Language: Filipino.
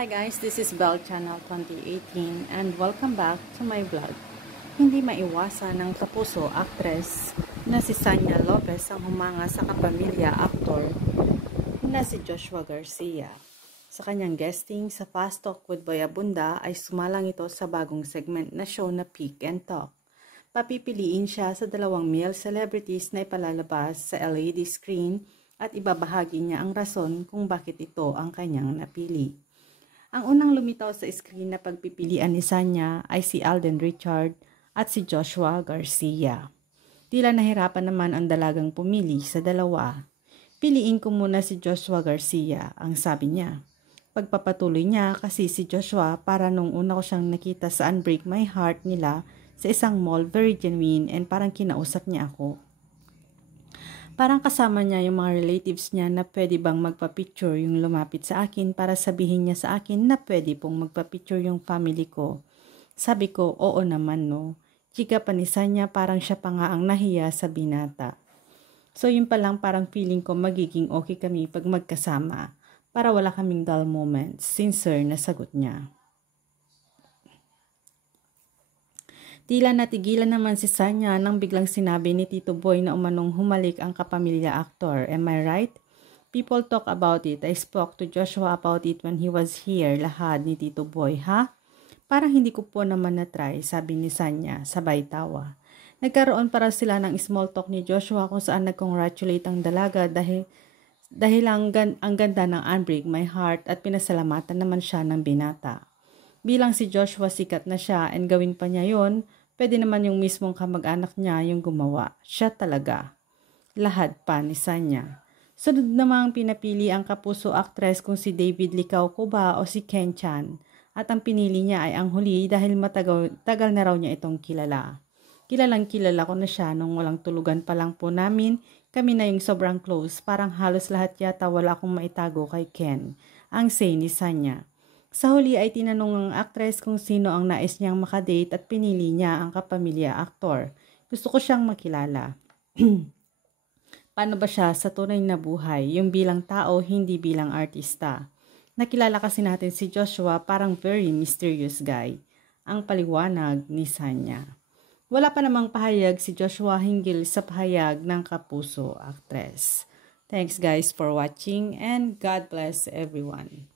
Hi guys, this is Bell Channel 2018 and welcome back to my vlog. Hindi maiwasan ng kapuso actress na si Sanya Lopez ang humanga sa kapamilya actor na si Joshua Garcia. Sa kanyang guesting sa Fast Talk with Boy Abunda ay sumalang ito sa bagong segment na show na Peek and Talk. Papipiliin siya sa dalawang male celebrities na ipalalabas sa LED screen at ibabahagi niya ang rason kung bakit ito ang kanyang napili. Ang unang lumitaw sa screen na pagpipilian ni Sanya ay si Alden Richard at si Joshua Garcia. Tila nahirapan naman ang dalagang pumili sa dalawa. Piliin ko muna si Joshua Garcia, ang sabi niya. Pagpapatuloy niya kasi si Joshua para nung una ko siyang nakita sa Unbreak My Heart nila sa isang mall, very genuine and parang kinausap niya ako. Parang kasama niya yung mga relatives niya na pwede bang magpa-picture yung lumapit sa akin para sabihin niya sa akin na pwede pong magpa-picture yung family ko. Sabi ko, oo naman no. Chika pa ni Sanya parang siya pa nga ang nahiya sa binata. So yun pa lang parang feeling ko magiging okay kami pag magkasama para wala kaming dull moments. Sincere na sagot niya. Tila natigilan naman si Sanya nang biglang sinabi ni Tito Boy na umanong humalik ang kapamilya actor. Am I right? People talk about it. I spoke to Joshua about it when he was here. Lahad ni Tito Boy, ha? Parang hindi ko po naman na-try, sabi ni Sanya, sabay tawa. Nagkaroon para sila ng small talk ni Joshua kung saan nag-congratulate ang dalaga dahil ang ganda ng Unbreak My Heart at pinasalamatan naman siya ng binata. Bilang si Joshua sikat na siya and gawin pa niya yon, pwede naman yung mismong kamag-anak niya yung gumawa. Siya talaga. Lahad pa ni Sanya. Sunod namang pinapili ang kapuso actress kung si David Licauco ba o si Ken Chan. At ang pinili niya ay ang huli dahil tagal na raw niya itong kilala. Kilalang kilala ko na siya nung walang tulugan pa lang po namin. Kami na yung sobrang close. Parang halos lahat yata wala akong maitago kay Ken. Ang say ni Sanya. Sa huli ay tinanong ang actress kung sino ang nais niyang makadate at pinili niya ang kapamilya aktor. Gusto ko siyang makilala. Paano ba siya sa tunay na buhay, yung bilang tao, hindi bilang artista? Nakilala kasi natin si Joshua parang very mysterious guy. Ang paliwanag ni Sanya. Wala pa namang pahayag si Joshua hinggil sa pahayag ng kapuso actress. Thanks guys for watching and God bless everyone.